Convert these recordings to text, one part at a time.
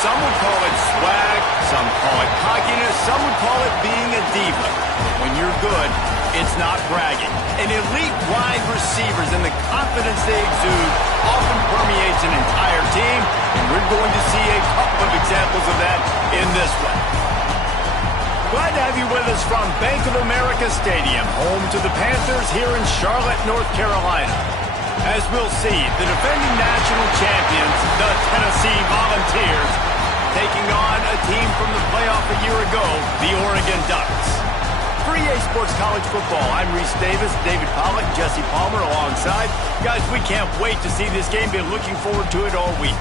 Some would call it swag, some call it cockiness, some would call it being a diva. When you're good, it's not bragging. And elite wide receivers and the confidence they exude often permeates an entire team, and we're going to see a couple of examples of that in this one. Glad to have you with us from Bank of America Stadium, home to the Panthers here in Charlotte, North Carolina. As we'll see, the defending national champions, the Tennessee Volunteers, taking on a team from the playoff a year ago, the Oregon Ducks. For EA Sports College Football, I'm Reese Davis, David Pollack, Jesse Palmer alongside. Guys, we can't wait to see this game. Been looking forward to it all week.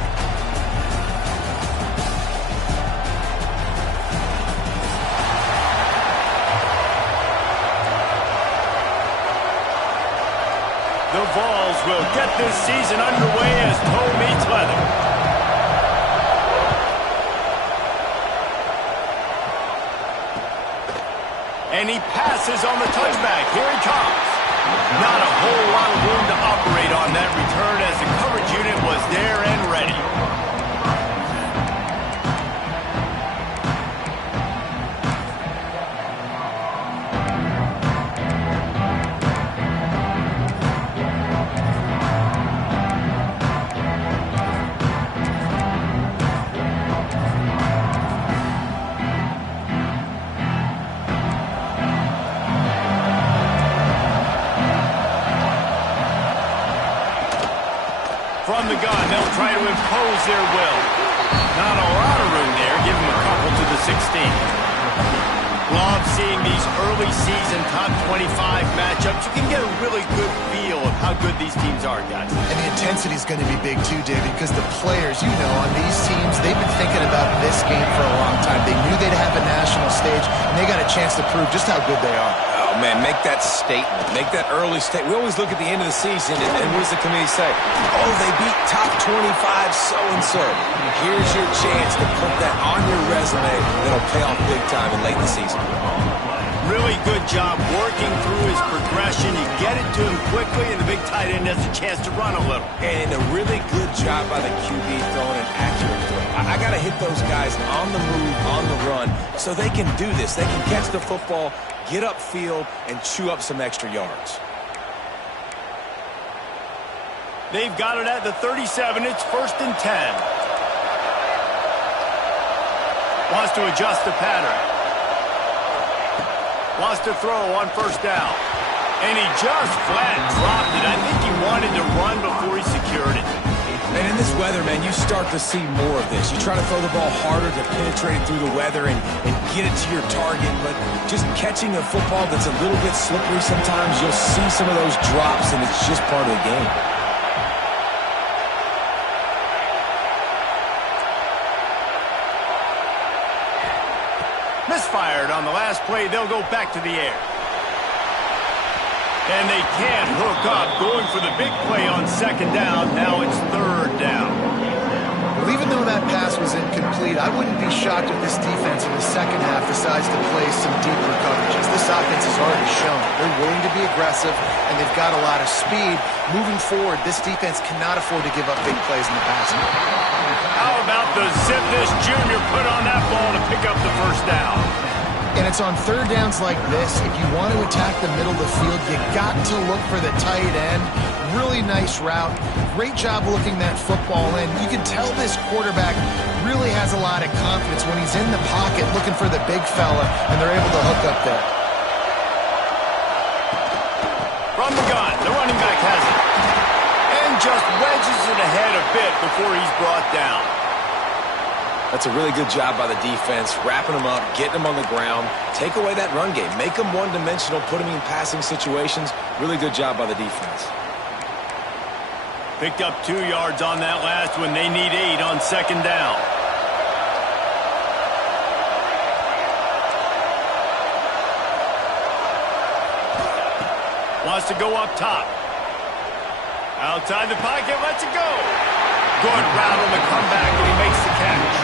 The Vols will get this season underway as toe meets leather. And he passes on the touchback. Here he comes. Not a whole lot of room to operate on that return as the coverage unit was there and ready. From the gun, they'll try to impose their will. Not a lot of room there. Give them a couple to the 16. Love seeing these early season top 25 matchups. You can get a really good feel of how good these teams are, guys. And the intensity is going to be big too, David, because the players, you know, on these teams, they've been thinking about this game for a long time. They knew they'd have a national stage, and they got a chance to prove just how good they are. Oh, man, make that statement. Make that early statement. We always look at the end of the season, and what does the committee say? Oh, they beat top 25 so-and-so. Here's your chance to put that on your resume that'll pay off big time in late in the season. Really good job working through his progression. You get it to him quickly, and the big tight end has a chance to run a little. And a really good job by the QB throwing an accurate throw. I got to hit those guys on the move, on the run, so they can do this. They can catch the football, get upfield, and chew up some extra yards. They've got it at the 37. It's 1st and 10. Wants to adjust the pattern. Wants to throw on 1st down. And he just flat dropped it. I think he wanted to run before he secured it. And in this weather, man, you start to see more of this. You try to throw the ball harder to penetrate it through the weather and get it to your target, but just catching a football that's a little bit slippery sometimes, you'll see some of those drops, and it's just part of the game. Misfired on the last play. They'll go back to the air. And they can't hook up. Going for the big play on 2nd down. Now it's 3rd down. Well, even though that pass was incomplete, I wouldn't be shocked if this defense in the second half decides to play some deeper coverages. This offense has already shown they're willing to be aggressive, and they've got a lot of speed. Moving forward, this defense cannot afford to give up big plays in the passing game. How about the zip this junior put on that ball to pick up the 1st down? And it's on 3rd downs like this. If you want to attack the middle of the field, you got to look for the tight end. Really nice route. Great job looking that football in. You can tell this quarterback really has a lot of confidence when he's in the pocket looking for the big fella, and they're able to hook up there. From the gun, the running back has it. And just wedges it ahead a bit before he's brought down. That's a really good job by the defense, wrapping them up, getting them on the ground, take away that run game, make them one-dimensional, put them in passing situations. Really good job by the defense. Picked up 2 yards on that last one. They need 8 on 2nd down. Wants to go up top. Outside the pocket, lets it go. Good route on the comeback, and he makes the catch.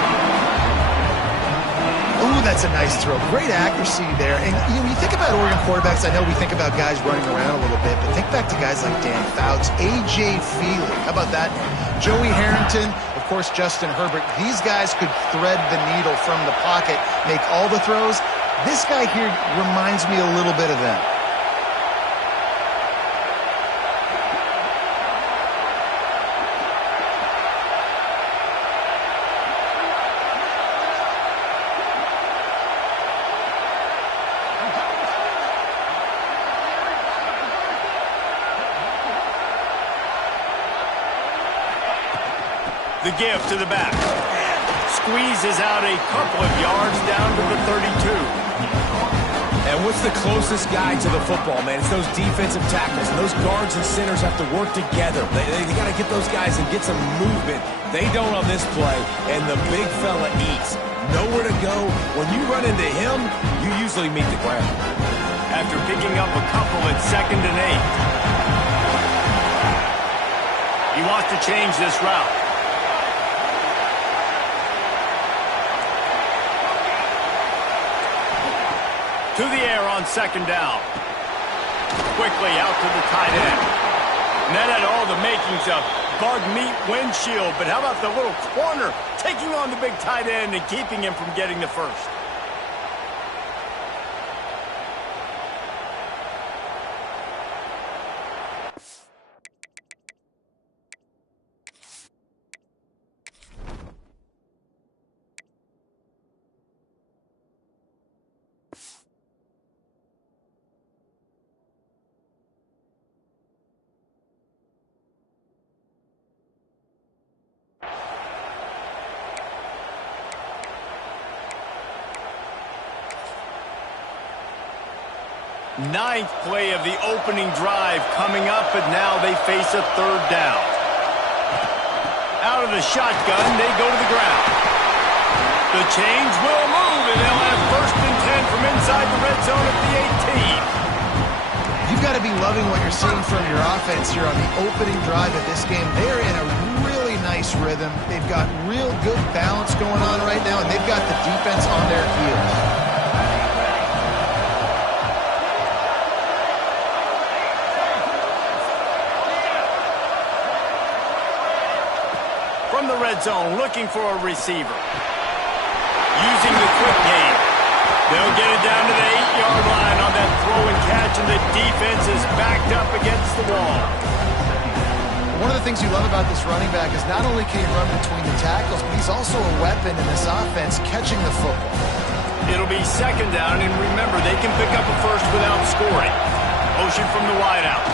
Ooh, that's a nice throw. Great accuracy there. And you think about Oregon quarterbacks, I know we think about guys running around a little bit, but think back to guys like Dan Fouts, A.J. Feely. How about that? Joey Harrington. Of course, Justin Herbert. These guys could thread the needle from the pocket, make all the throws. This guy here reminds me a little bit of them. The give to the back. Squeezes out a couple of yards down to the 32. And what's the closest guy to the football, man? It's those defensive tackles. And those guards and centers have to work together. They got to get those guys and get some movement. They don't on this play, and the big fella eats. Nowhere to go. When you run into him, you usually meet the ground. After picking up a couple at 2nd and 8. He wants to change this route. To the air on 2nd down. Quickly out to the tight end. And that had all the makings of bug meat windshield. But how about the little corner taking on the big tight end and keeping him from getting the first? Ninth play of the opening drive coming up, but now they face a 3rd down. Out of the shotgun, they go to the ground. The change will move, and they'll have 1st and 10 from inside the red zone at the 18. You've got to be loving what you're seeing from your offense here on the opening drive of this game. They're in a really nice rhythm. They've got real good balance going on right now, and they've got the defense on their heels. From the red zone, looking for a receiver. Using the quick game. They'll get it down to the 8-yard line on that throw and catch, and the defense is backed up against the wall. One of the things you love about this running back is not only can he run between the tackles, but he's also a weapon in this offense catching the football. It'll be 2nd down, and remember, they can pick up a first without scoring. Motion from the wideout.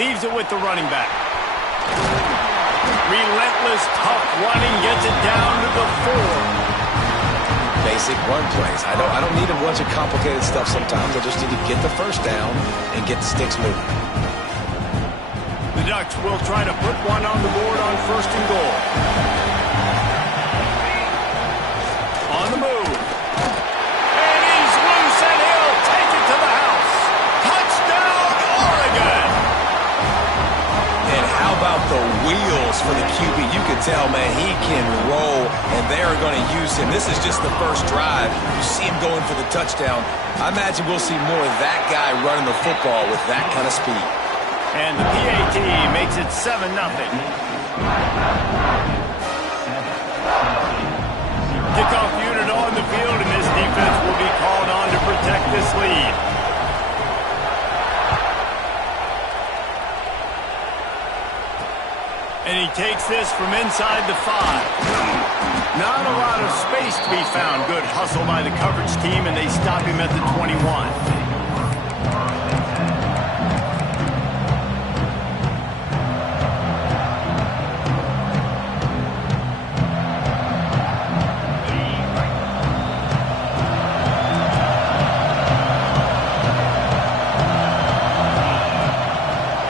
Leaves it with the running back. Relentless, tough running, gets it down to the 4. Basic run plays. I don't need a bunch of complicated stuff sometimes. I just need to get the first down and get the sticks moving. The Ducks will try to put one on the board on 1st and goal. On the move. And he's loose, and he'll take it to the house. Touchdown, Oregon! And how about the wheels for the QB? You can tell, man, he can roll, and they're going to use him. This is just the first drive. You see him going for the touchdown. I imagine we'll see more of that guy running the football with that kind of speed. And the PAT makes it 7-0. Kickoff unit on the field, and this defense will be called on to protect this lead. And he takes this from inside the 5. Not a lot of space to be found. Good hustle by the coverage team, and they stop him at the 21.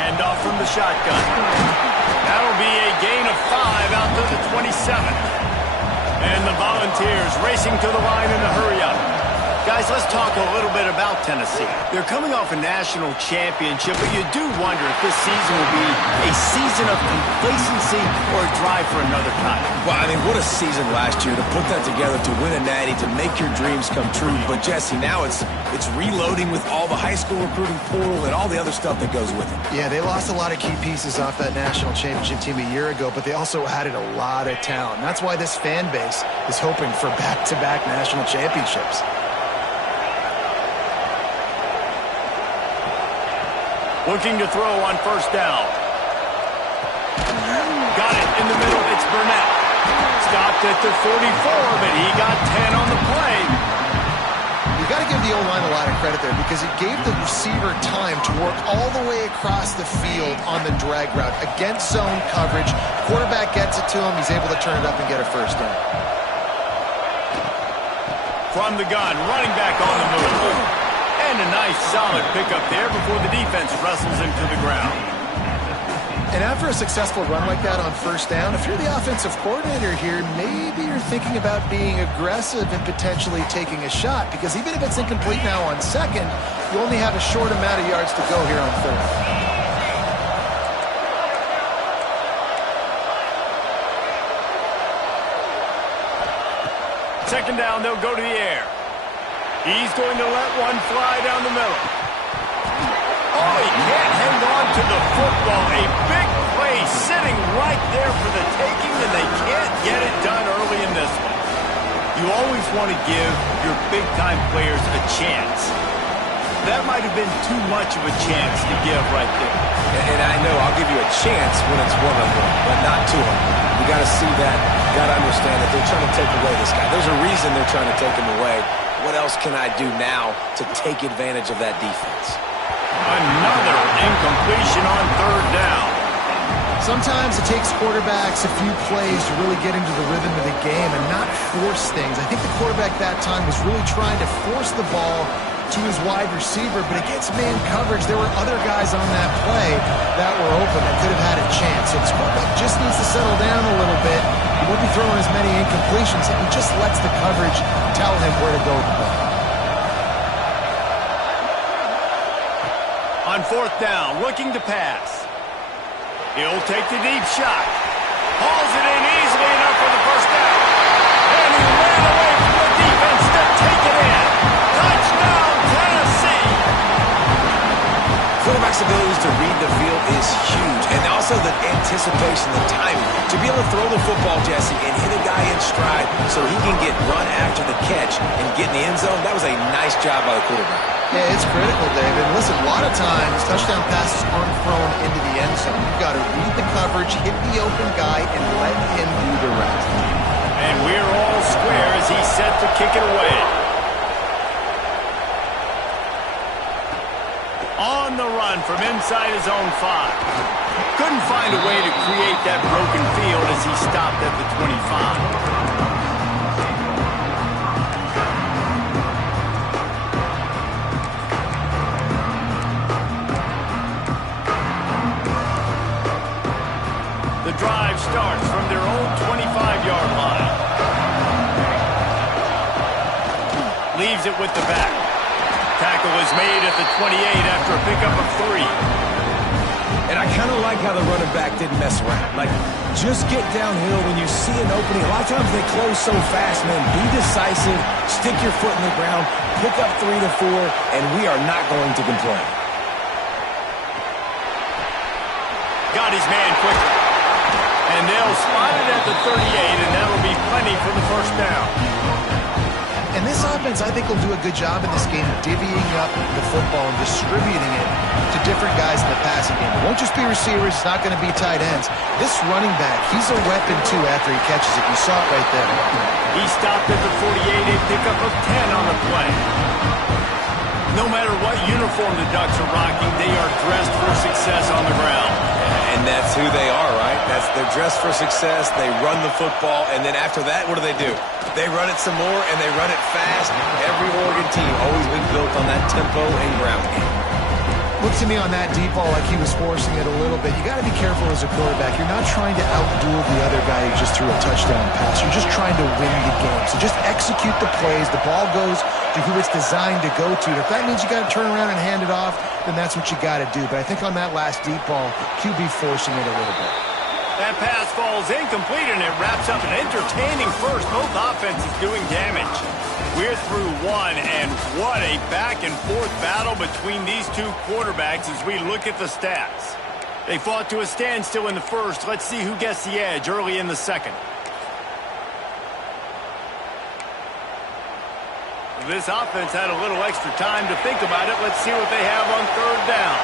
And off from the shotgun. That'll be a gain of 5 out to the 27. And the Volunteers racing to the line in the hurry-up. Guys, let's talk a little bit about Tennessee. They're coming off a national championship, but you do wonder if this season will be a season of complacency or a drive for another title. Well, I mean, what a season last year to put that together, to win a natty, to make your dreams come true. But, Jesse, now it's reloading with all the high school recruiting portal and all the other stuff that goes with it. Yeah, they lost a lot of key pieces off that national championship team a year ago, but they also added a lot of talent. That's why this fan base is hoping for back-to-back national championships. Looking to throw on first down. Got it in the middle. It's Burnett. Stopped at the 44, but he got 10 on the play. You got to give the O-line a lot of credit there because it gave the receiver time to work all the way across the field on the drag route against zone coverage. Quarterback gets it to him. He's able to turn it up and get a first down. From the gun, running back on the move. And a nice solid pickup there before the defense wrestles him to the ground. And after a successful run like that on first down, if you're the offensive coordinator here, maybe you're thinking about being aggressive and potentially taking a shot, because even if it's incomplete now on second, you only have a short amount of yards to go here on third. Second down, they'll go to the air. He's going to let one fly down the middle. Oh, he can't hang on to the football. A big play sitting right there for the taking, and they can't get it done early in this one. You always want to give your big-time players a chance. That might have been too much of a chance to give right there. And I know I'll give you a chance when it's one-on-one, but not two-on-one. You got to see that. You got to understand that they're trying to take away this guy. There's a reason they're trying to take him away. What else can I do now to take advantage of that defense? Another incompletion on third down. Sometimes it takes quarterbacks a few plays to really get into the rhythm of the game and not force things. I think the quarterback that time was really trying to force the ball to his wide receiver, but against man coverage, there were other guys on that play that were open that could have had a chance. So this quarterback just needs to settle down a little bit. He won't be throwing as many incompletions. He just lets the coverage tell him where to go with the ball. On fourth down, looking to pass. He'll take the deep shot. Hauls it in easily enough for the first down. And he ran away from the defense to take it in. Touchdown, Tennessee! Quarterback's abilities to read the field is huge, and also the anticipation, the timing. To be able to throw the football, Jesse, and hit a guy in stride so he can get run after the catch and get in the end zone, that was a nice job by the quarterback. Yeah, it's critical, David. Listen, a lot of times touchdown passes aren't thrown into the end zone. You've got to read the coverage, hit the open guy, and let him do the rest. And we're all square as he's set to kick it away. On the run from inside his own 5. Couldn't find a way to create that broken field as he stopped at the 25. The drive starts from their own 25-yard line. Leaves it with the back. Tackle is made at the 28 after a pickup of 3. And I kind of like how the running back didn't mess around. Like, just get downhill when you see an opening. A lot of times they close so fast, man. Be decisive, stick your foot in the ground, pick up 3 to 4, and we are not going to complain. Got his man quickly. And they'll spot it at the 38, and that'll be plenty for the first down. And this offense, I think, will do a good job in this game divvying up the football and distributing it to different guys in the passing game. It won't just be receivers. It's not going to be tight ends. This running back, he's a weapon, too, after he catches it. You saw it right there. He stopped at the 48, a pickup of 10 on the play. No matter what uniform the Ducks are rocking, they are dressed for success on the ground. And that's who they are, right? They're dressed for success. They run the football, and then after that, what do? They run it some more, and they run it fast. Every Oregon team always been built on that tempo and ground game. Looked to me on that deep ball like he was forcing it a little bit. You got to be careful as a quarterback. You're not trying to outduel the other guy who just threw a touchdown pass. You're just trying to win the game. So just execute the plays. The ball goes to who it's designed to go to. If that means you got to turn around and hand it off, then that's what you got to do. But I think on that last deep ball, QB forcing it a little bit. That pass falls incomplete, and it wraps up an entertaining first. Both offenses doing damage. We're through one, and what a back-and-forth battle between these two quarterbacks as we look at the stats. They fought to a standstill in the first. Let's see who gets the edge early in the second. This offense had a little extra time to think about it. Let's see what they have on third down.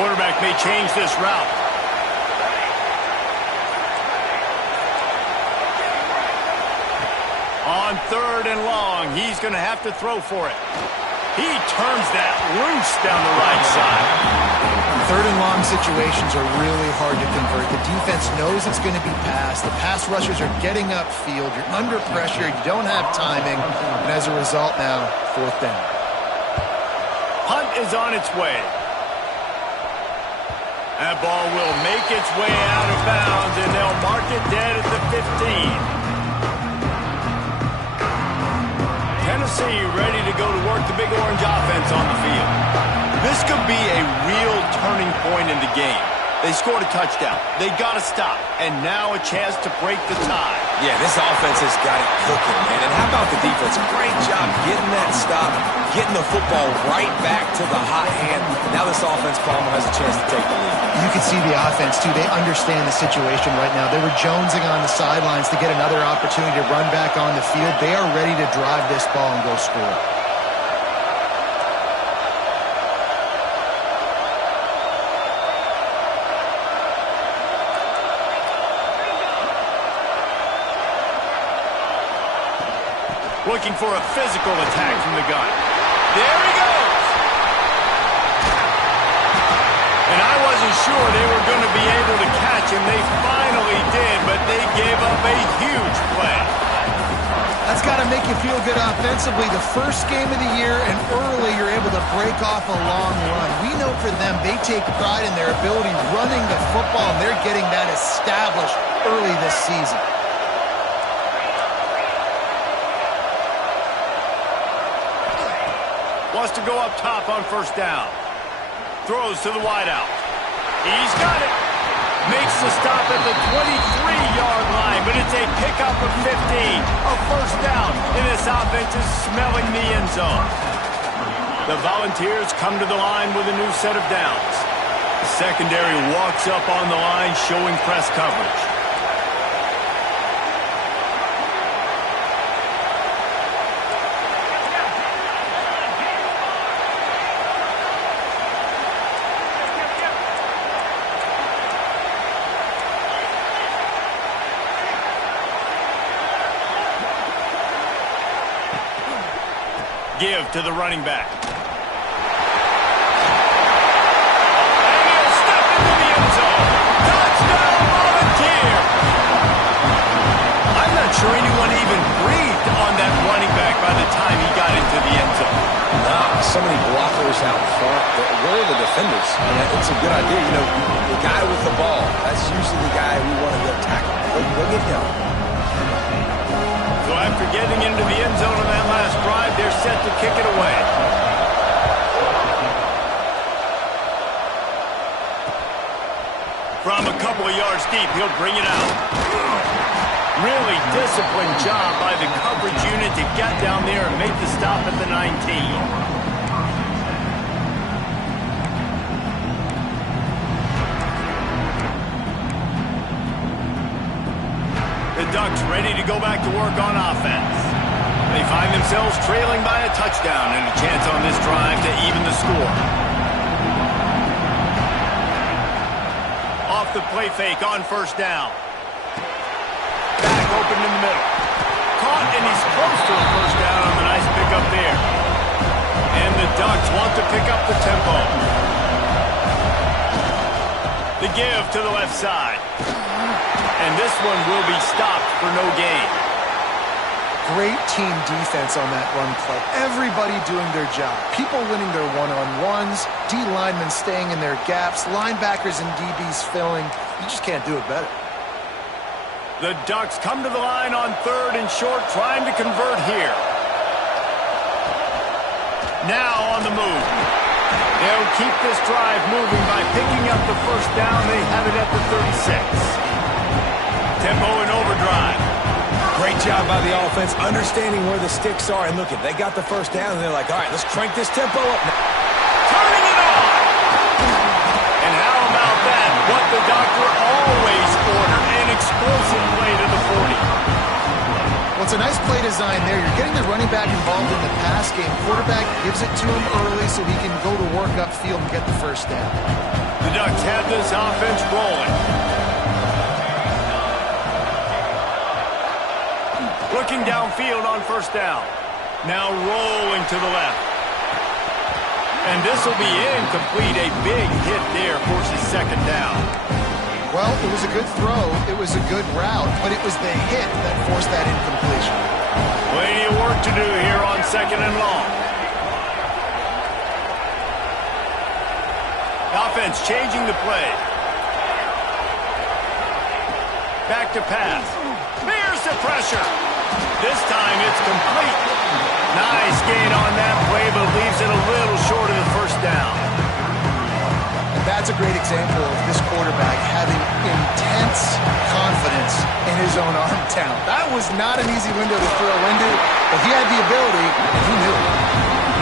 Quarterback may change this route. On third and long, he's going to have to throw for it. He turns that loose down the right side. Third and long situations are really hard to convert. The defense knows it's going to be passed. The pass rushers are getting upfield. You're under pressure. You don't have timing. And as a result now, fourth down. Hunt is on its way. That ball will make its way out of bounds, and they'll mark it dead at the 15. Tennessee ready to go to work the Big Orange offense on the field. This could be a real turning point in the game. They scored a touchdown. They got to stop. And now a chance to break the tie. Yeah, this offense has got it cooking, man. And how about the defense? Great job getting that stop, getting the football right back to the hot hand. Now this offense, Palmer, has a chance to take the lead. You can see the offense, too. They understand the situation right now. They were jonesing on the sidelines to get another opportunity to run back on the field. They are ready to drive this ball and go score. Looking for a physical attack from the gun. There he goes! And I wasn't sure they were going to be able to catch him. They finally did, but they gave up a huge play. That's got to make you feel good offensively. The first game of the year, and early you're able to break off a long run. We know for them, they take pride in their ability running the football, and they're getting that established early this season. Wants to go up top on first down. Throws to the wideout. He's got it. Makes the stop at the 23-yard line, but it's a pickup of 15. A first down, and this offense is smelling the end zone. The Volunteers come to the line with a new set of downs. The secondary walks up on the line, showing press coverage. Give to the running back. And he'll step into the end zone. Touchdown, Volunteer! I'm not sure anyone even breathed on that running back by the time he got into the end zone. So many blockers out front. Where are the defenders? I mean, it's a good idea. You know, the guy with the ball, that's usually the guy we want to go tackle. Go get him. So after getting into the end zone on that last drive, they're set to kick it away. From a couple of yards deep, he'll bring it out. Really disciplined job by the coverage unit to get down there and make the stop at the 19. The Ducks ready to go back to work on offense. They find themselves trailing by a touchdown and a chance on this drive to even the score. Off the play fake on first down. Back open in the middle. Caught, and he's close to a first down on the nice pickup there. And the Ducks want to pick up the tempo. The give to the left side. And this one will be stopped for no gain. Great team defense on that run play. Everybody doing their job. People winning their one-on-ones, D linemen staying in their gaps, linebackers and DBs filling. You just can't do it better. The Ducks come to the line on 3rd and short, trying to convert here. Now on the move. They'll keep this drive moving by picking up the first down. They have it at the 36. Tempo in overdrive. Great job by the offense, understanding where the sticks are. And look, they got the first down, and they're like, all right, let's crank this tempo up. Turning it on! And how about that? What the doctor always ordered, an explosive play to the 40. Well, it's a nice play design there. You're getting the running back involved in the pass game. Quarterback gives it to him early so he can go to work upfield and get the first down. The Ducks have this offense rolling. Looking downfield on first down. Now rolling to the left. And this will be incomplete. A big hit there forces second down. Well, it was a good throw. It was a good route, but it was the hit that forced that incompletion. Plenty of work to do here on 2nd and long. Offense changing the play. Back to pass. There's the pressure. This time it's complete. Nice gain on that play, but leaves it a little short of the first down. And that's a great example of this quarterback having intense confidence in his own arm talent. That was not an easy window to throw into, but he had the ability, and he knew it.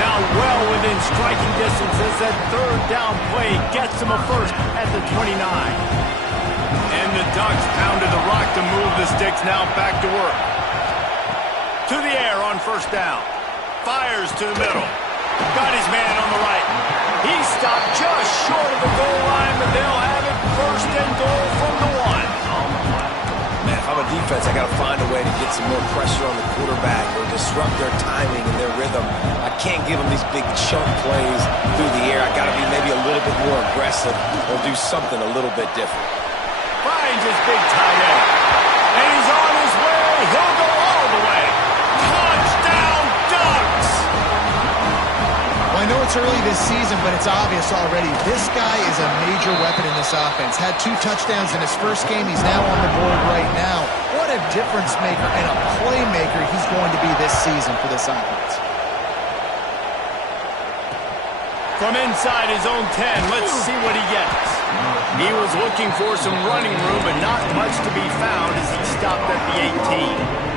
Now well within striking distance as that 3rd down play gets him a first at the 29. And the Ducks pounded the rock to move the sticks, now back to work. To the air on first down. Fires to the middle. Got his man on the right. He stopped just short of the goal line, but they'll have it 1st and goal from the 1. Man, if I'm a defense, I got to find a way to get some more pressure on the quarterback or disrupt their timing and their rhythm. I can't give them these big chunk plays through the air. I got to be maybe a little bit more aggressive or do something a little bit different. Finds his big tight end. And he's on his way. He'll go all the way. Touchdown, Ducks! Well, I know it's early this season, but it's obvious already. This guy is a major weapon in this offense. Had 2 touchdowns in his first game. He's now on the board right now. What a difference maker and a playmaker he's going to be this season for this offense. From inside his own 10, let's see what he gets. He was looking for some running room, but not much to be found as he stopped at the 18.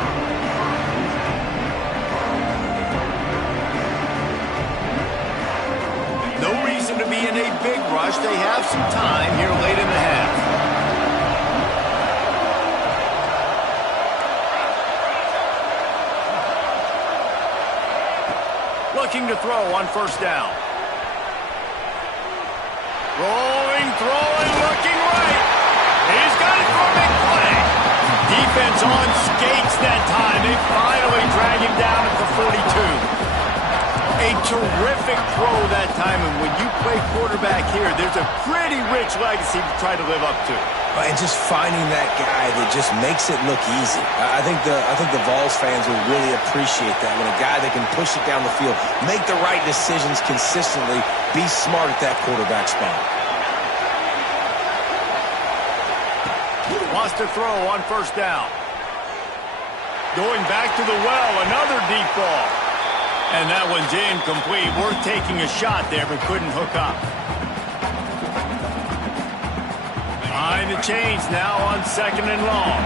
No reason to be in a big rush. They have some time here late in the half. Looking to throw on first down. Rolling, throwing, looking right. He's got it for a big play. Defense on skates that time. They finally drag him down at the 42. A terrific throw that time, and when you play quarterback here, there's a pretty rich legacy to try to live up to. And just finding that guy that just makes it look easy. I think the Vols fans will really appreciate that when a guy that can push it down the field, make the right decisions consistently, be smart at that quarterback spot. Wants to throw on first down. Going back to the well, another deep ball. And that one's incomplete. Worth taking a shot there, but couldn't hook up. Behind the chains now on 2nd and long.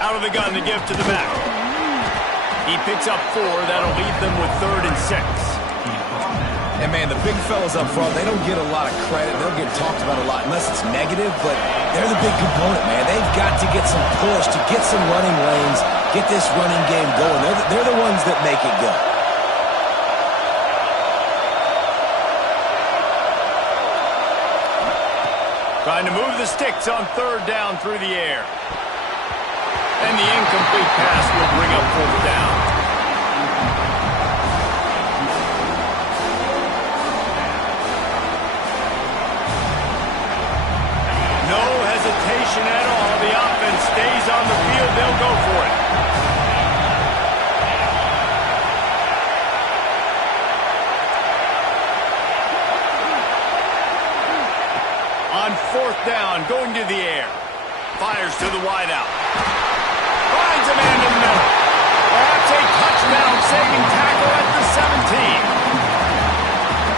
Out of the gun to give to the back. He picks up 4. That'll leave them with 3rd and 6. And, man, the big fellas up front, they don't get a lot of credit. They'll get talked about a lot unless it's negative, but they're the big component, man. They've got to get some push, to get some running lanes, get this running game going. They're the ones that make it go. Trying to move the sticks on third down through the air. And the incomplete pass will bring up fourth down. No hesitation at all. The offense stays on the field. They'll go for it. On fourth down, going to the air. Fires to the wideout. Finds a man in the middle. Perhaps a touchdown-saving tackle at the 17.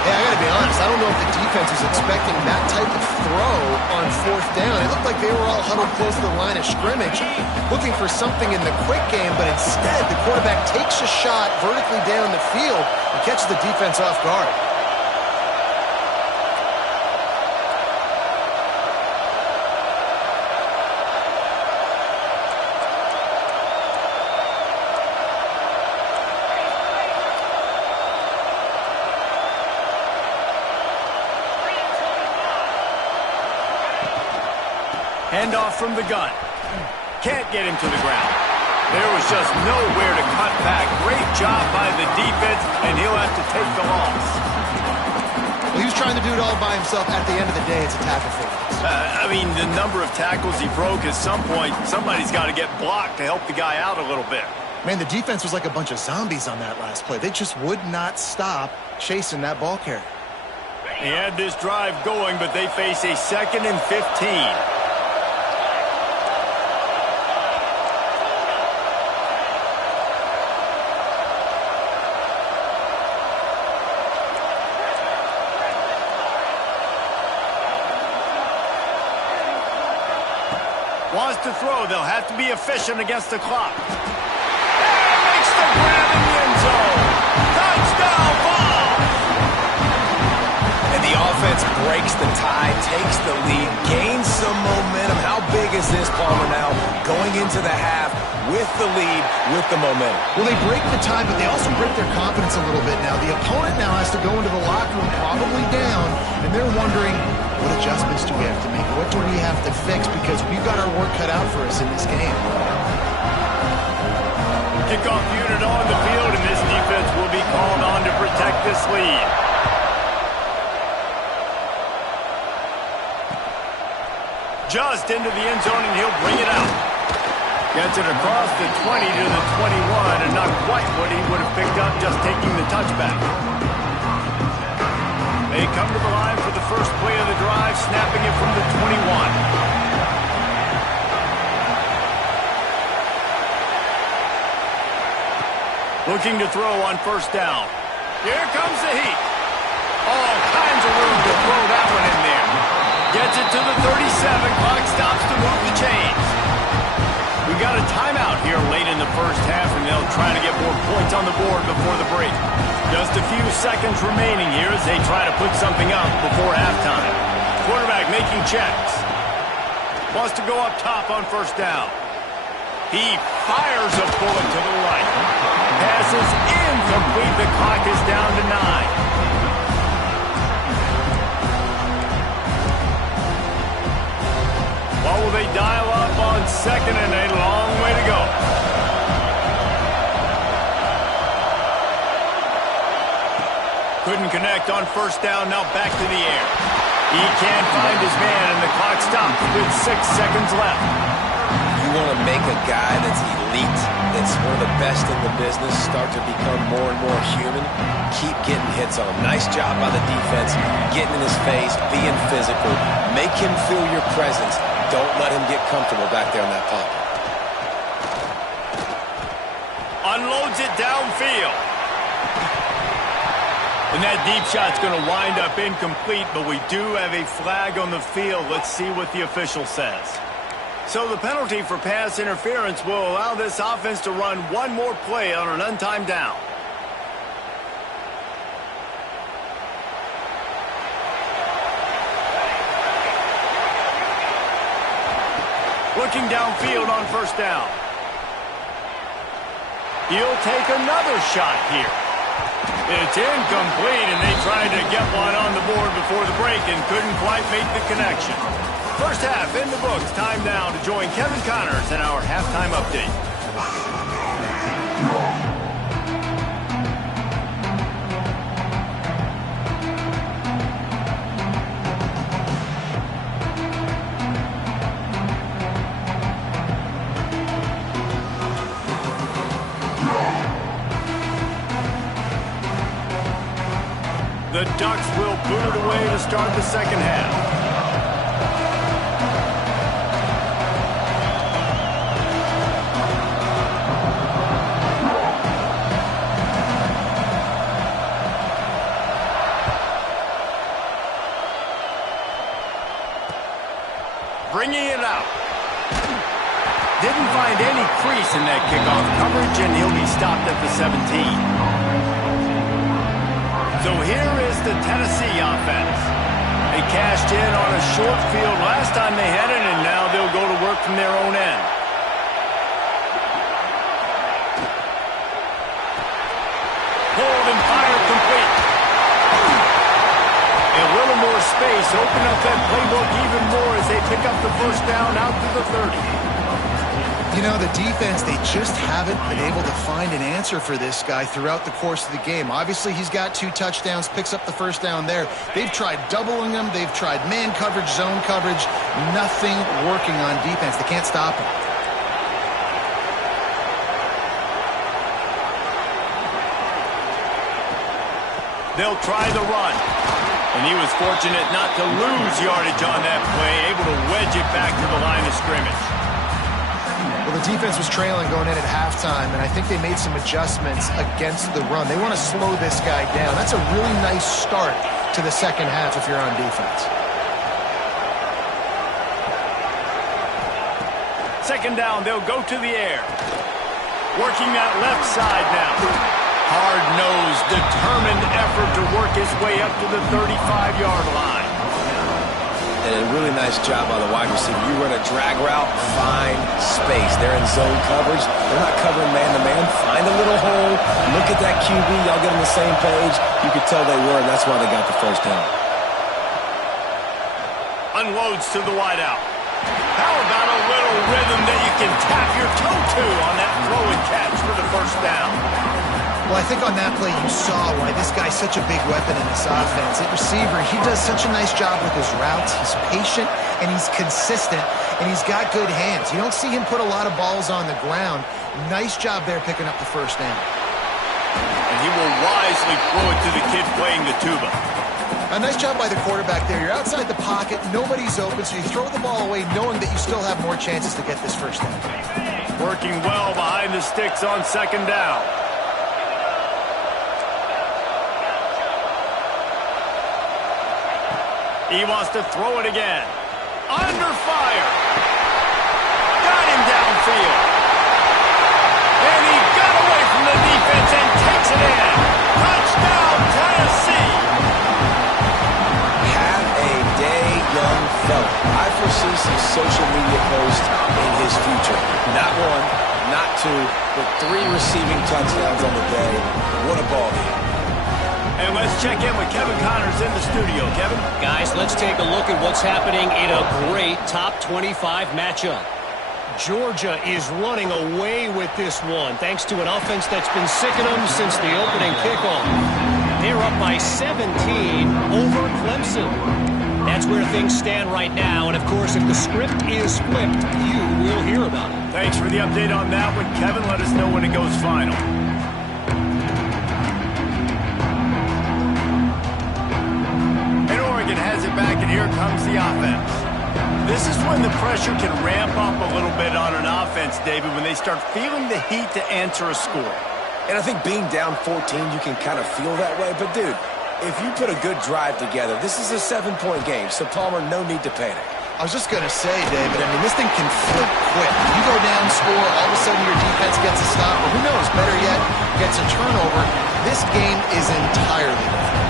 Yeah, I got to be honest. I don't know if the defense was expecting that type of throw on fourth down. It looked like they were all huddled close to the line of scrimmage, looking for something in the quick game, but instead the quarterback takes a shot vertically down the field and catches the defense off guard. Handoff from the gun. Can't get him to the ground. There was just nowhere to cut back. Great job by the defense, and he'll have to take the loss. Well, he was trying to do it all by himself. At the end of the day, it's a tackle for him. I mean, the number of tackles he broke, at some point, somebody's got to get blocked to help the guy out a little bit. Man, the defense was like a bunch of zombies on that last play. They just would not stop chasing that ball carrier. He had this drive going, but they face a 2nd and 15. Wants to throw. They'll have to be efficient against the clock. And makes the grab in the end zone. Touchdown ball! And the offense breaks the tie, takes the lead, gains some momentum. How big is this, Palmer, now? Going into the half with the lead, with the momentum. Well, they break the tie, but they also break their confidence a little bit now. The opponent now has to go into the locker room probably down, and they're wondering, what adjustments do we have to make? What do we have to fix? Because we've got our work cut out for us in this game. Kickoff unit on the field, and this defense will be called on to protect this lead. Just into the end zone, and he'll bring it out. Gets it across the 20 to the 21, and not quite what he would have picked up just taking the touchback. They come to the line for the first play of the drive, snapping it from the 21. Looking to throw on first down. Here comes the heat. All kinds of room to throw that one in there. Gets it to the 37. Clock stops to move the chains. We got a timeout here late in the first half, and they'll try to get more points on the board before the break. Just a few seconds remaining here as they try to put something up before halftime. Quarterback making checks. Wants to go up top on first down. He fires a bullet to the right. Pass is incomplete. The clock is down to 9. What will they dial up on second and a long way to go? Couldn't connect on first down, now back to the air. He can't find his man, and the clock stops with 6 seconds left. You want to make a guy that's elite, that's one of the best in the business, start to become more and more human, keep getting hits on him. Nice job by the defense, getting in his face, being physical. Make him feel your presence. Don't let him get comfortable back there in that pocket. Unloads it downfield. And that deep shot's going to wind up incomplete, but we do have a flag on the field. Let's see what the official says. So the penalty for pass interference will allow this offense to run one more play on an untimed down. Looking downfield on first down. He'll take another shot here. It's incomplete, and they tried to get one on the board before the break and couldn't quite make the connection. First half in the books. Time now to join Kevin Connors in our halftime update. The Ducks will boot it away to start the second half. Bringing it out. Didn't find any crease in that kickoff coverage, and he'll be stopped at the 17. So here is the Tennessee offense. They cashed in on a short field last time they had it, and now they'll go to work from their own end. Hold and fire complete. A little more space, open up that playbook even more as they pick up the first down out to the 30. You know, the defense, they just haven't been able to find an answer for this guy throughout the course of the game. Obviously, he's got 2 touchdowns, picks up the first down there. They've tried doubling him. They've tried man coverage, zone coverage. Nothing working on defense. They can't stop him. They'll try the run. And he was fortunate not to lose yardage on that play, able to wedge it back to the line of scrimmage. Well, the defense was trailing going in at halftime, and I think they made some adjustments against the run. They want to slow this guy down. That's a really nice start to the second half if you're on defense. Second down, they'll go to the air. Working that left side now. Hard-nosed, determined effort to work his way up to the 35-yard line. And a really nice job by the wide receiver. You run a drag route, find space. They're in zone coverage. They're not covering man-to-man. Find a little hole. Look at that QB. Y'all get on the same page. You could tell they were, and that's why they got the first down. Unloads to the wideout. How about a little rhythm that you can tap your toe to on that throw and catch for the first down? Well, I think on that play you saw why this guy's such a big weapon in this offense. At receiver, he does such a nice job with his routes. He's patient, and he's consistent, and he's got good hands. You don't see him put a lot of balls on the ground. Nice job there picking up the first down. And he will wisely throw it to the kid playing the tuba. A nice job by the quarterback there. You're outside the pocket, nobody's open, so you throw the ball away knowing that you still have more chances to get this first down. Working well behind the sticks on second down. He wants to throw it again. Under fire. Got him downfield. And he got away from the defense and takes it in. Touchdown, Tennessee. Have a day, young fella. I foresee some social media posts in his future. Not 1, not 2, but 3 receiving touchdowns on the day. What a ball game. And let's check in with Kevin Connors in the studio. Kevin? Guys, let's take a look at what's happening in a great top 25 matchup. Georgia is running away with this one, thanks to an offense that's been sicking them since the opening kickoff. They're up by 17 over Clemson. That's where things stand right now, and of course, if the script is flipped, you will hear about it. Thanks for the update on that one, Kevin. Let us know when it goes final. Has it back, and here comes the offense. This is when the pressure can ramp up a little bit on an offense, David, when they start feeling the heat to answer a score. And I think being down 14, you can kind of feel that way. But, dude, if you put a good drive together, this is a 7-point game, so Palmer, no need to panic. I was just going to say, David, I mean, this thing can flip quick. You go down, score, all of a sudden your defense gets a stop, or who knows, better yet, gets a turnover. This game is entirely different.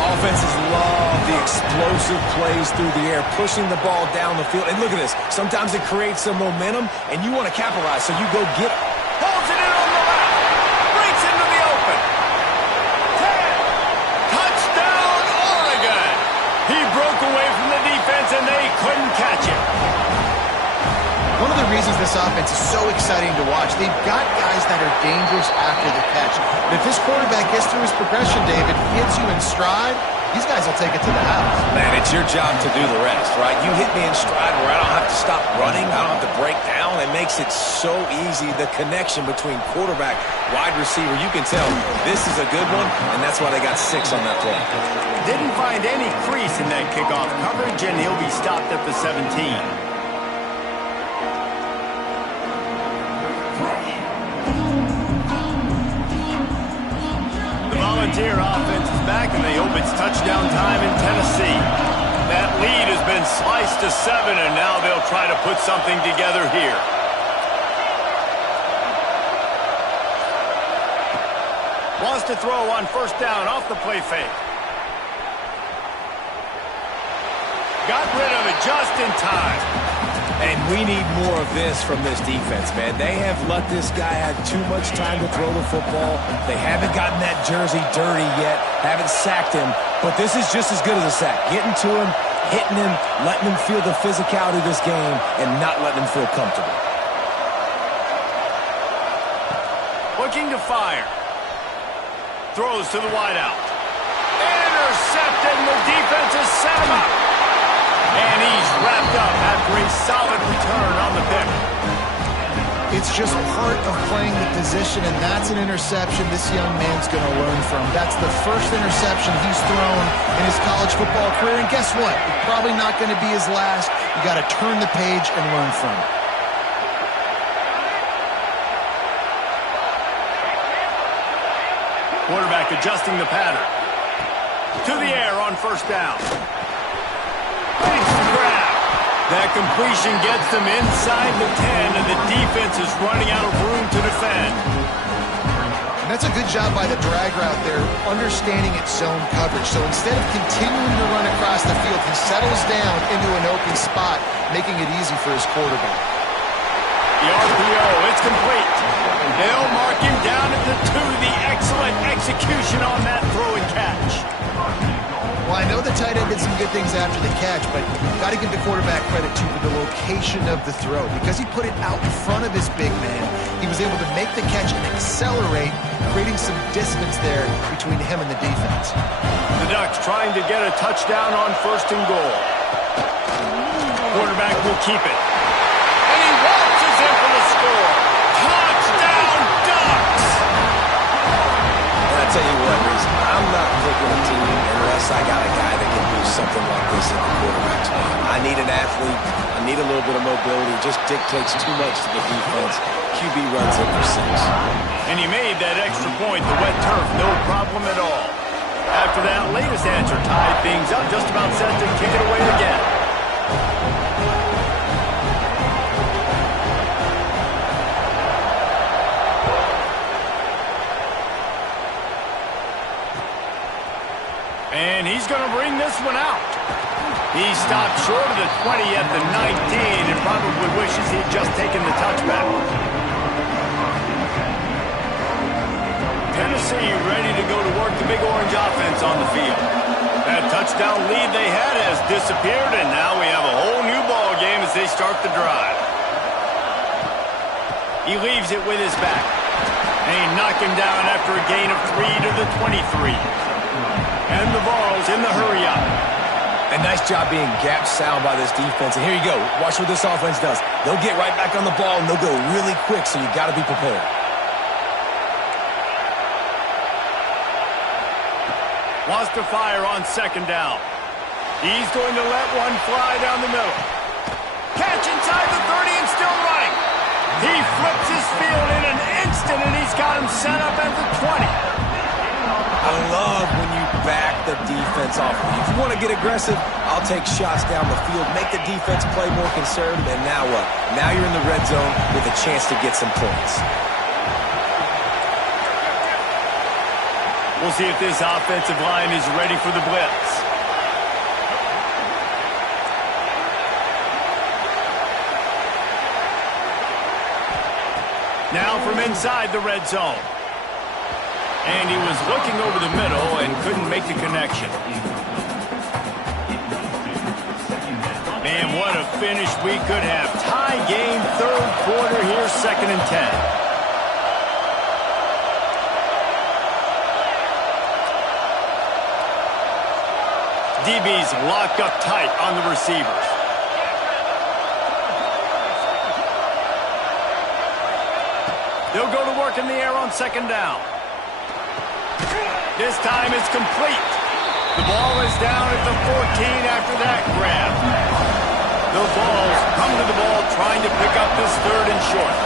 Offenses love the explosive plays through the air, pushing the ball down the field. And look at this. Sometimes it creates some momentum, and you want to capitalize, so you go get it. Holds it in on the left. Breaks into the open. Tenn. Touchdown, Oregon. He broke away from the defense, and they couldn't this offense is so exciting to watch. They've got guys that are dangerous after the catch. But if this quarterback gets through his progression, David, hits you in stride, these guys will take it to the house. Man, it's your job to do the rest, right? You hit me in stride where I don't have to stop running. I don't have to break down. It makes it so easy, the connection between quarterback, wide receiver. You can tell this is a good one, and that's why they got 6 on that play. Didn't find any crease in that kickoff coverage, and he'll be stopped at the 17. Volunteer offense is back, and they hope it's touchdown time in Tennessee. That lead has been sliced to 7, and now they'll try to put something together here. Wants to throw on first down off the play fake. Got rid of it just in time. And we need more of this from this defense, man. They have let this guy have too much time to throw the football. They haven't gotten that jersey dirty yet, haven't sacked him. But this is just as good as a sack. Getting to him, hitting him, letting him feel the physicality of this game, and not letting him feel comfortable. Looking to fire. Throws to the wideout. Intercepted, and the defense has set him up. And he's wrapped up after a solid return on the pick. It's just part of playing the position, and that's an interception this young man's going to learn from. That's the first interception he's thrown in his college football career, and guess what? It's probably not going to be his last. You got to turn the page and learn from it. Quarterback adjusting the pattern. To the air on first down. Thanks to grab. That completion gets them inside the 10, and the defense is running out of room to defend. And that's a good job by the drag route there, understanding its zone coverage. So instead of continuing to run across the field, he settles down into an open spot, making it easy for his quarterback. The RPO, it's complete. They'll mark him down at the 2. The excellent execution on that throw and catch. Well, I know the tight end did some good things after the catch, but got to give the quarterback credit, too, for the location of the throw. Because he put it out in front of his big man, he was able to make the catch and accelerate, creating some distance there between him and the defense. The Ducks trying to get a touchdown on first and goal. Quarterback will keep it. And he waltzes in for the score. Touchdown, Ducks! And I tell you what, Reese, I'm not picking a team unless I got a guy that can do something like this in the quarterback spot. I need an athlete. I need a little bit of mobility. Just dictates too much to the defense. QB runs in for 6. And he made that extra point. The wet turf, no problem at all. After that latest answer tied things up, just about set to kick it away again. And he's going to bring this one out. He stopped short of the 20 at the 19 and probably wishes he'd just taken the touchback. Tennessee ready to go to work the Big Orange offense on the field. That touchdown lead they had has disappeared, and now we have a whole new ball game as they start the drive. He leaves it with his back. And he knocked him down after a gain of 3 to the 23. And the Vols in the hurry-up. A nice job being gap sound by this defense. And here you go. Watch what this offense does. They'll get right back on the ball, and they'll go really quick, so you got to be prepared. Wants to fire on second down. He's going to let one fly down the middle. Catch inside the 30 and still running. He flips his field in an instant, and he's got him set up at the 20. I love when you back the defense off. If you want to get aggressive, I'll take shots down the field, make the defense play more conservative, and now what? Now you're in the red zone with a chance to get some points. We'll see if this offensive line is ready for the blitz. Now from inside the red zone. And he was looking over the middle and couldn't make the connection. Man, what a finish we could have. Tie game, third quarter here, 2nd and 10. DB's locked up tight on the receivers. They'll go to work in the air on 2nd down. This time it's complete. The ball is down at the 14 after that grab. The Vols come to the ball trying to pick up this 3rd and short.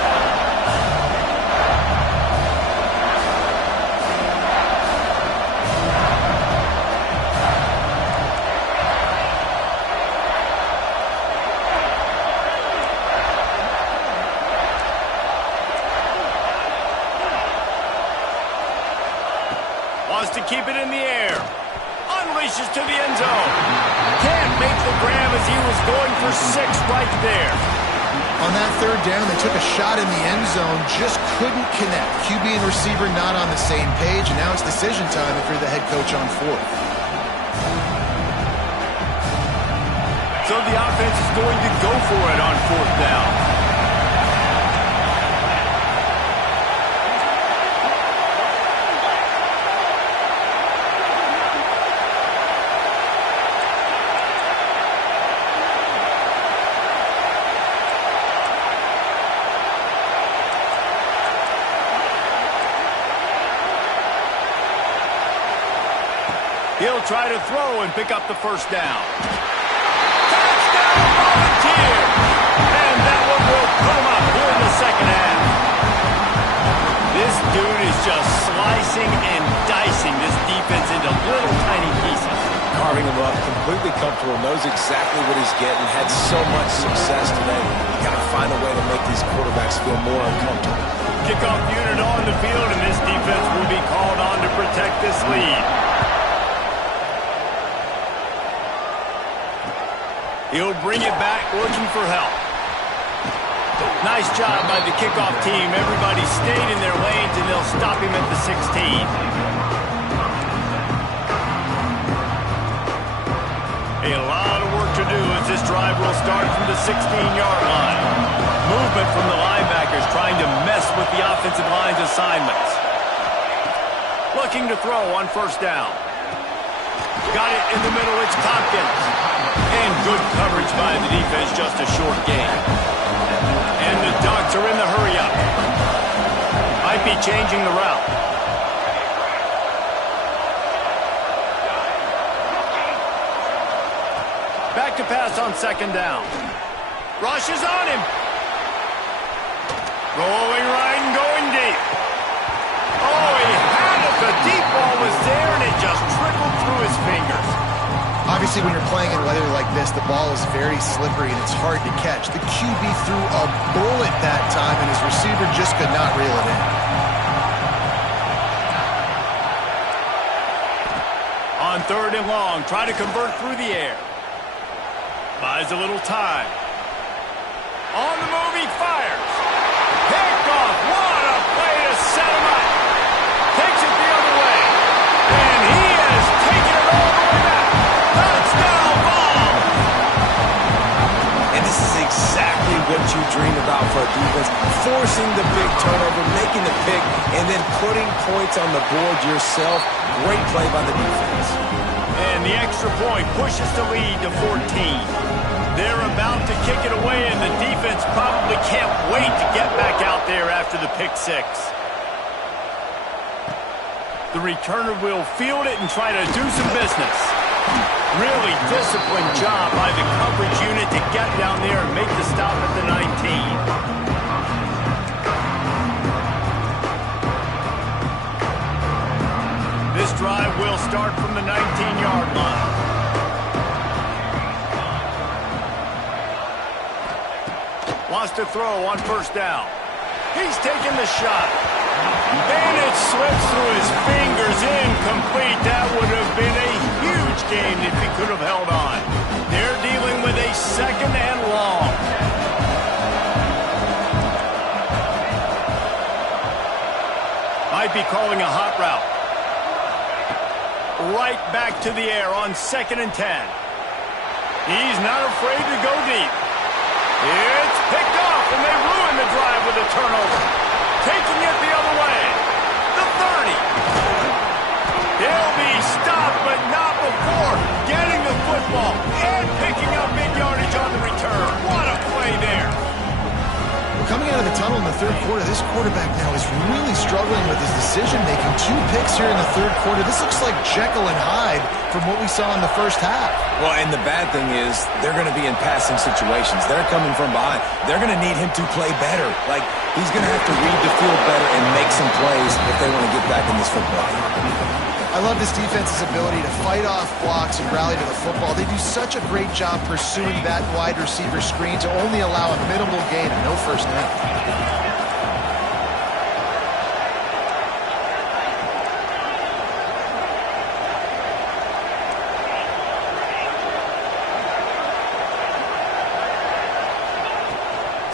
Wants to keep it in the air. Unleashes to the end zone. Can't make the grab as he was going for 6 right there. On that 3rd down, they took a shot in the end zone, just couldn't connect. QB and receiver not on the same page, and now it's decision time if you're the head coach on 4th. So the offense is going to go for it on 4th down. He'll try to throw and pick up the 1st down. Touchdown, Volunteer! And that one will come up here in the 2nd half. This dude is just slicing and dicing this defense into little tiny pieces. Carving him up, completely comfortable, knows exactly what he's getting, had so much success today. You got to find a way to make these quarterbacks feel more uncomfortable. Kickoff unit on the field, and this defense will be called on to protect this lead. He'll bring it back, looking for help. Nice job by the kickoff team. Everybody stayed in their lanes, and they'll stop him at the 16. A lot of work to do as this drive will start from the 16-yard line. Movement from the linebackers trying to mess with the offensive line's assignments. Looking to throw on 1st down. Got it in the middle, it's Tompkins. And good coverage by the defense, just a short gain. And the Ducks are in the hurry-up. Might be changing the route. Back to pass on 2nd down. Rush is on him. Rolling right and going deep. Oh, he had it. The deep ball was there, and it just trickled through his fingers. Obviously, when you're playing in weather like this, the ball is very slippery and it's hard to catch. The QB threw a bullet that time, and his receiver just could not reel it in. On 3rd and long, try to convert through the air. Buys a little time. On the move, he fires. Picked off. What a play to set him up. Takes it the other way. And he has taken it all the way back. Touchdown ball. And this is exactly what you dream about for a defense. Forcing the big turnover, making the pick, and then putting points on the board yourself. Great play by the defense. And the extra point pushes the lead to 14. They're about to kick it away, and the defense probably can't wait to get back out there after the pick 6. The returner will field it and try to do some business. Really disciplined job by the coverage unit to get down there and make the stop at the 19. This drive will start from the 19-yard line. Wants to throw on 1st down. He's taking the shot. And it slips through his fingers, incomplete. That would have been a huge game if he could have held on. They're dealing with a 2nd and long. Might be calling a hot route. Right back to the air on 2nd and 10. He's not afraid to go deep. It's picked off, and they ruin the drive with a turnover. Taking it the other way. The 30. He'll be stopped, but not before getting the football and picking up big yardage on the return. What a play there. Coming out of the tunnel in the third quarter, this quarterback now is really struggling with his decision-making. 2 picks here in the third quarter. This looks like Jekyll and Hyde from what we saw in the first half. Well, and the bad thing is they're going to be in passing situations. They're coming from behind. They're going to need him to play better. Like, he's going to have to read the field better and make some plays if they want to get back in this football game. I love this defense's ability to fight off blocks and rally to the football. They do such a great job pursuing that wide receiver screen to only allow a minimal gain and no first down.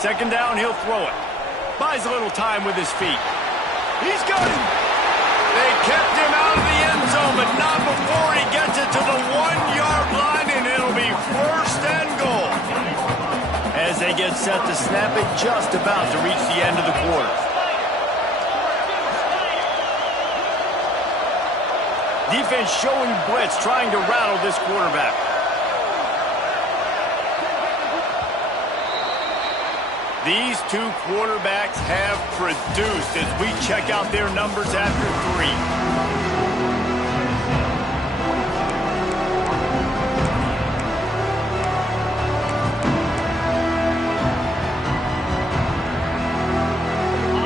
Second down, he'll throw it. Buys a little time with his feet. He's got him. They kept him out of the end zone, but not before he gets it to the 1-yard line, and it'll be first and goal. As they get set to snap it, just about to reach the end of the quarter. Defense showing blitz, trying to rattle this quarterback. These 2 quarterbacks have produced as we check out their numbers after 3.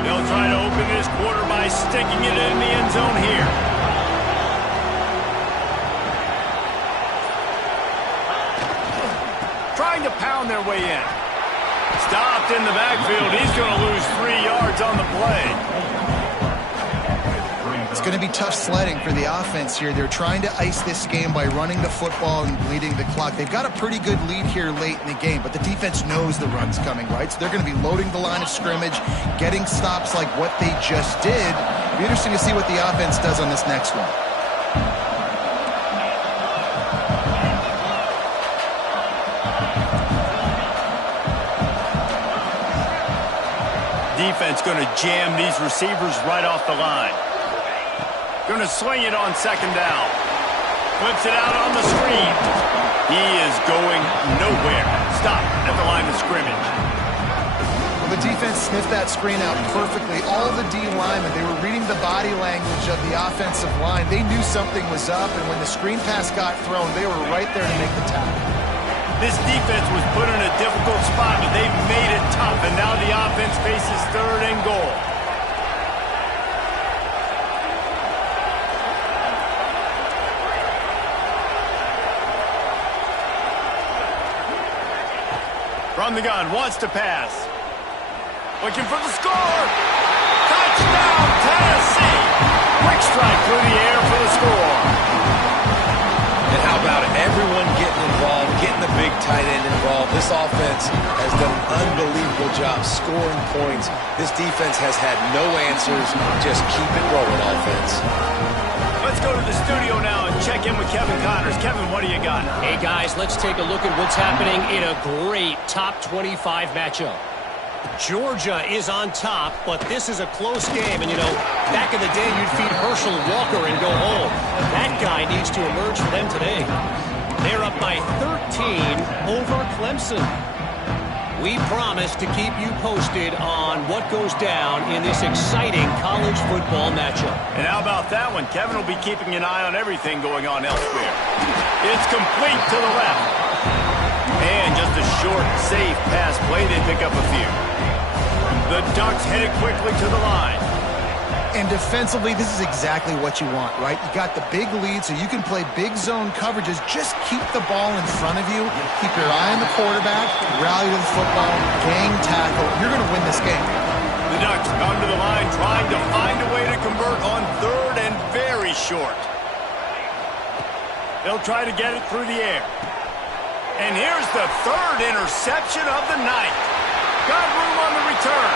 They'll try to open this quarter by sticking it in the end zone here. Trying to pound their way in. Stopped in the backfield. He's going to lose 3 yards on the play. It's going to be tough sledding for the offense here. They're trying to ice this game by running the football and bleeding the clock. They've got a pretty good lead here late in the game, but the defense knows the run's coming, right? So they're going to be loading the line of scrimmage, getting stops like what they just did. It'll be interesting to see what the offense does on this next one. Defense going to jam these receivers right off the line. Going to swing it on second down. Flips it out on the screen. He is going nowhere. Stop at the line of scrimmage. Well, the defense sniffed that screen out perfectly. All the D linemen, they were reading the body language of the offensive line. They knew something was up, and when the screen pass got thrown, they were right there to make the tackle. This defense was put in a difficult spot, but they've made it tough, and now the offense faces third and goal. From the gun, wants to pass. Looking for the score. Touchdown, Tennessee. Quick strike through the air for the score. And how about it? Everyone getting involved, getting the big tight end involved. This offense has done an unbelievable job scoring points. This defense has had no answers. Just keep it rolling, offense. Let's go to the studio now and check in with Kevin Connors. Kevin, what do you got? Hey, guys, let's take a look at what's happening in a great top 25 matchup. Georgia is on top, but this is a close game. And, you know, back in the day, you'd feed Herschel Walker and go home. That guy needs to emerge for them today. They're up by 13 over Clemson. We promise to keep you posted on what goes down in this exciting college football matchup. And how about that one? Kevin will be keeping an eye on everything going on elsewhere. It's complete to the left. And just a short, safe pass play. They pick up a few. The Ducks headed quickly to the line. And defensively, this is exactly what you want, right? You got the big lead, so you can play big zone coverages. Just keep the ball in front of you. Keep your eye on the quarterback. Rally to the football. Gang tackle. You're going to win this game. The Ducks come to the line trying to find a way to convert on third and very short. They'll try to get it through the air. And here's the third interception of the night. Got room on the return.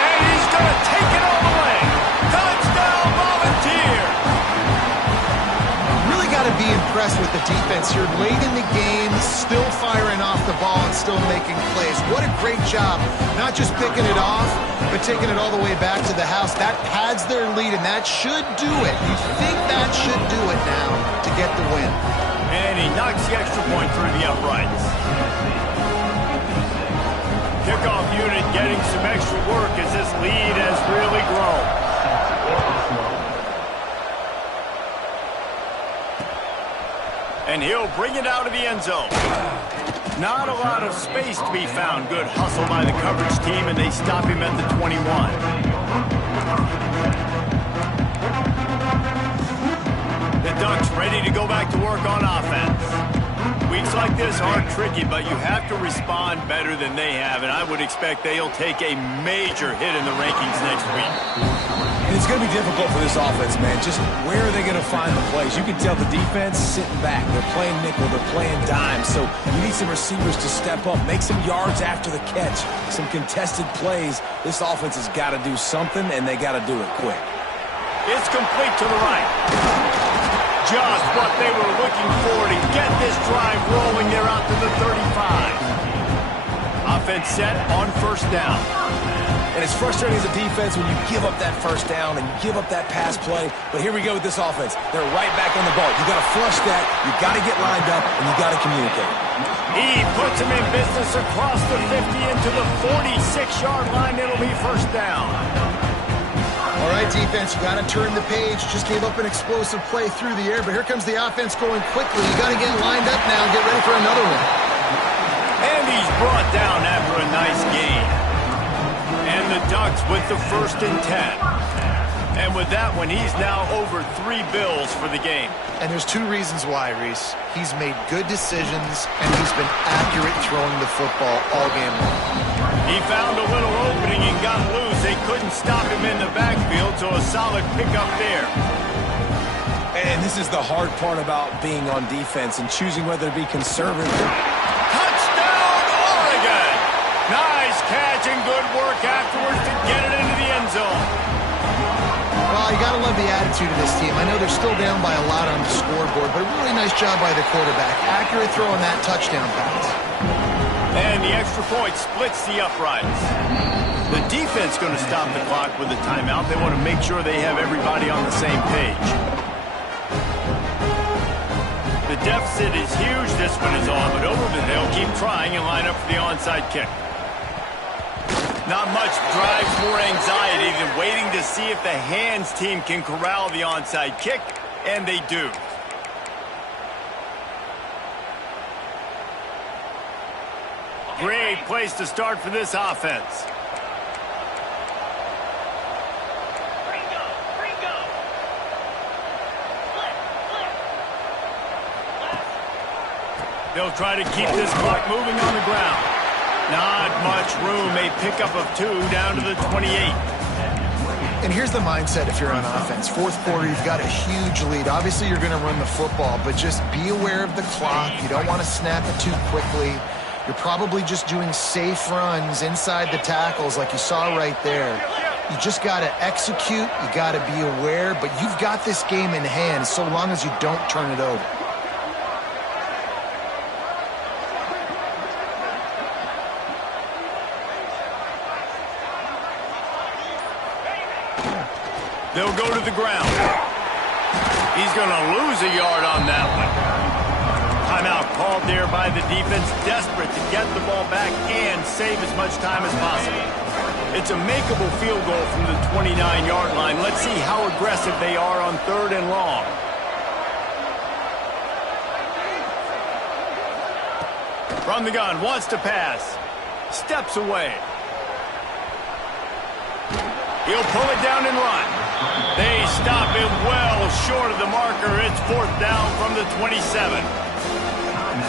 And he's going to take it all the way. Touchdown, Volunteer! Really got to be impressed impressed with the defense here. Late in the game, still firing off the ball and still making plays. What a great job. Not just picking it off, but taking it all the way back to the house. That pads their lead, and that should do it. You think that should do it now to get the win. And he knocks the extra point through the uprights. Kickoff unit getting some extra work as this lead has really grown. And he'll bring it out of the end zone. Not a lot of space to be found. Good hustle by the coverage team, and they stop him at the 21. The Ducks ready to go back to work on offense. Weeks like this are tricky, but you have to respond better than they have, and I would expect they'll take a major hit in the rankings next week. And it's going to be difficult for this offense, man. Just where are they going to find the plays? You can tell the defense sitting back. They're playing nickel. They're playing dime. So you need some receivers to step up, make some yards after the catch, some contested plays. This offense has got to do something, and they got to do it quick. It's complete to the right. Just what they were looking for to get this drive rolling. They're out to the 35. Offense set on first down. And it's frustrating as a defense when you give up that first down and you give up that pass play. But here we go with this offense. They're right back on the ball. You got to flush that. You got to get lined up, and you got to communicate. He puts him in business across the 50 into the 46-yard line. It'll be first down. All right, defense, you got to turn the page. Just gave up an explosive play through the air, but here comes the offense going quickly. You got to get lined up now and get ready for another one. And he's brought down after a nice gain. And the Ducks with the 1st and 10. And with that one, he's now over 3 bills for the game. And there's 2 reasons why, Reese. He's made good decisions, and he's been accurate throwing the football all game long. He found a little opening and got loose. They couldn't stop him in the backfield, so a solid pickup there. And this is the hard part about being on defense and choosing whether to be conservative. Touchdown, Oregon! Nice catch and good work afterwards to get it into the end zone. Well, you got to love the attitude of this team. I know they're still down by a lot on the scoreboard, but a really nice job by the quarterback. Accurate throw on that touchdown pass. And the extra point splits the uprights. The defense going to stop the clock with a timeout. They want to make sure they have everybody on the same page. The deficit is huge. This one is on, but over, but they'll keep trying and line up for the onside kick. Not much drives more anxiety than waiting to see if the hands team can corral the onside kick, and they do. Great place to start for this offense. They'll try to keep this clock moving on the ground. Not much room. A pickup of 2 down to the 28. And here's the mindset if you're on offense. 4th quarter, you've got a huge lead. Obviously, you're going to run the football, but just be aware of the clock. You don't want to snap it too quickly. You're probably just doing safe runs inside the tackles like you saw right there. You just got to execute. You got to be aware, but you've got this game in hand so long as you don't turn it over. They'll go to the ground. He's going to lose a yard on that one. Timeout called there by the defense, desperate to get the ball back and save as much time as possible. It's a makeable field goal from the 29-yard line. Let's see how aggressive they are on 3rd and long. From the gun, wants to pass. Steps away. He'll pull it down and run. They stop him well short of the marker. It's 4th down from the 27.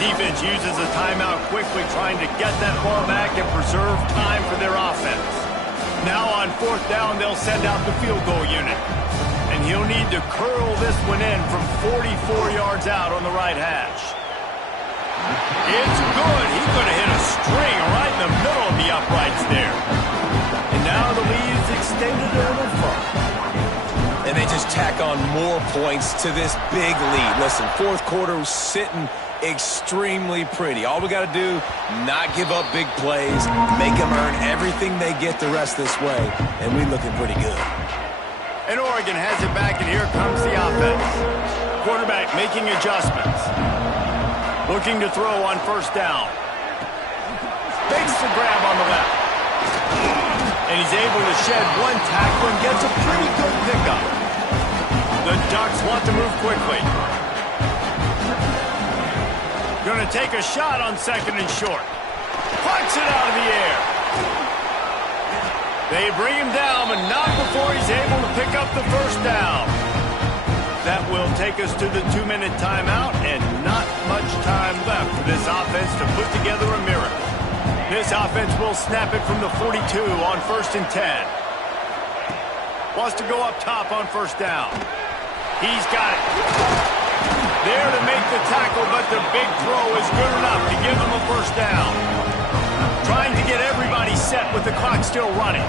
Defense uses a timeout quickly, trying to get that ball back and preserve time for their offense. Now on 4th down, they'll send out the field goal unit. And he'll need to curl this one in from 44 yards out on the right hash. It's good. He's going to hit a string right in the middle of the uprights there. And now the lead is extended a little further. and they just tack on more points to this big lead. Listen, fourth quarter was sitting extremely pretty. All we got to do, not give up big plays, make them earn everything they get the rest this way, and we're looking pretty good. And Oregon has it back, and here comes the offense. Quarterback making adjustments. Looking to throw on first down. Makes the grab on the left. And he's able to shed one tackle and gets a pretty good pickup. The Ducks want to move quickly. Going to take a shot on second and short. Puts it out of the air. They bring him down, but not before he's able to pick up the first down. That will take us to the 2-minute timeout, and not much time left for this offense to put together a miracle. This offense will snap it from the 42 on 1st and 10. Wants to go up top on first down. He's got it. There to make the tackle, but the big throw is good enough to give him a first down. Trying to get everybody set with the clock still running.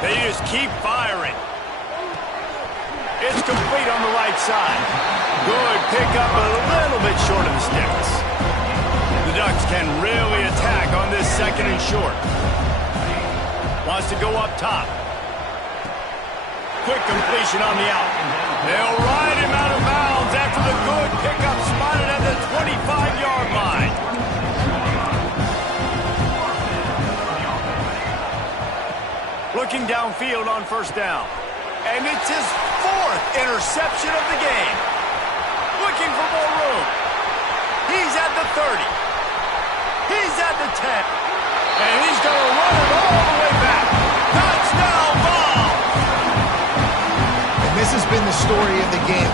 They just keep firing. It's complete on the right side. Good pickup, but a little bit short of the sticks. The Ducks can really attack on this second and short. Wants to go up top. Quick completion on the out. They'll ride him out of bounds after the good pickup spotted at the 25-yard line. Looking downfield on first down. And it's his 4th interception of the game. Looking for more room. He's at the 30. He's at the 10. And he's going to run it all the way back. Touchdown ball! And this has been the story of the game.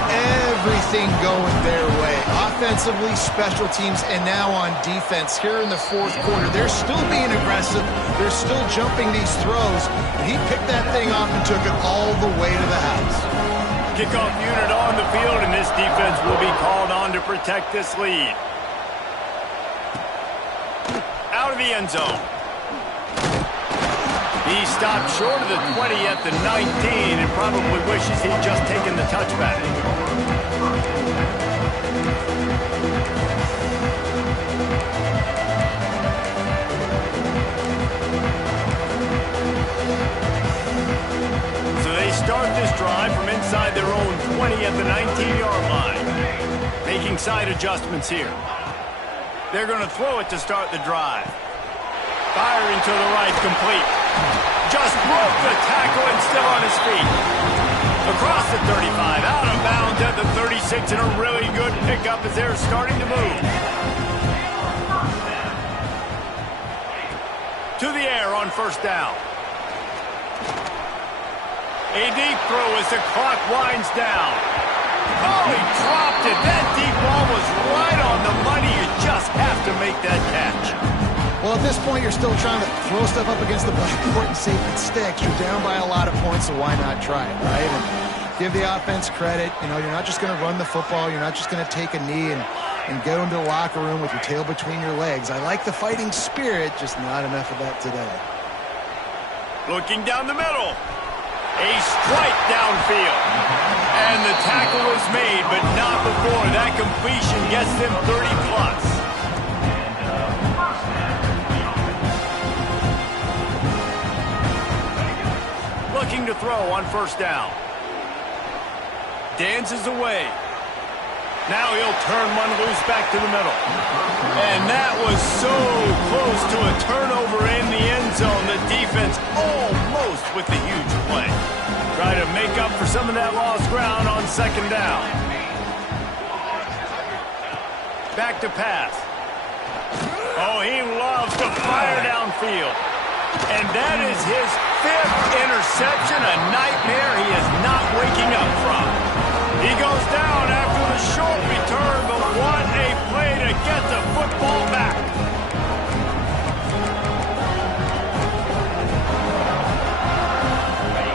Everything going their way. Offensively, special teams, and now on defense. Here in the fourth quarter, they're still being aggressive. They're still jumping these throws. And he picked that thing off and took it all the way to the house. Kickoff unit on the field, and this defense will be called on to protect this lead. Out of the end zone. He stopped short of the 20 at the 19 and probably wishes he'd just taken the touchback. So they start this drive from inside their own 20 at the 19-yard line. Making side adjustments here. They're going to throw it to start the drive. Firing to the right, complete. Just broke the tackle and still on his feet. Across the 35, out of bounds at the 36, and a really good pickup as they're starting to move. To the air on first down. A deep throw as the clock winds down. Oh, he dropped it. That deep ball was right on the money. You just have to make that catch. Well, at this point, you're still trying to throw stuff up against the backboard and see if it sticks. You're down by a lot of points, so why not try it, right? And give the offense credit. You know, you're not just going to run the football. You're not just going to take a knee and go into the locker room with your tail between your legs. I like the fighting spirit, just not enough of that today. Looking down the middle. A strike downfield. And the tackle is made, but not before that completion gets them 30+. Looking to throw on first down. Dances away. Now he'll turn one loose back to the middle. And that was so close to a turnover in the end zone. The defense almost with the huge play. Try to make up for some of that lost ground on second down. Back to pass. Oh, he loves to fire downfield. And that is his 5th interception, a nightmare he is not waking up from. He goes down after the short return, but what a play to get the football back.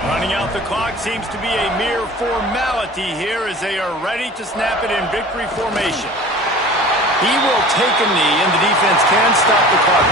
Running out the clock seems to be a mere formality here as they are ready to snap it in victory formation. He will take a knee, and the defense can stop the clock.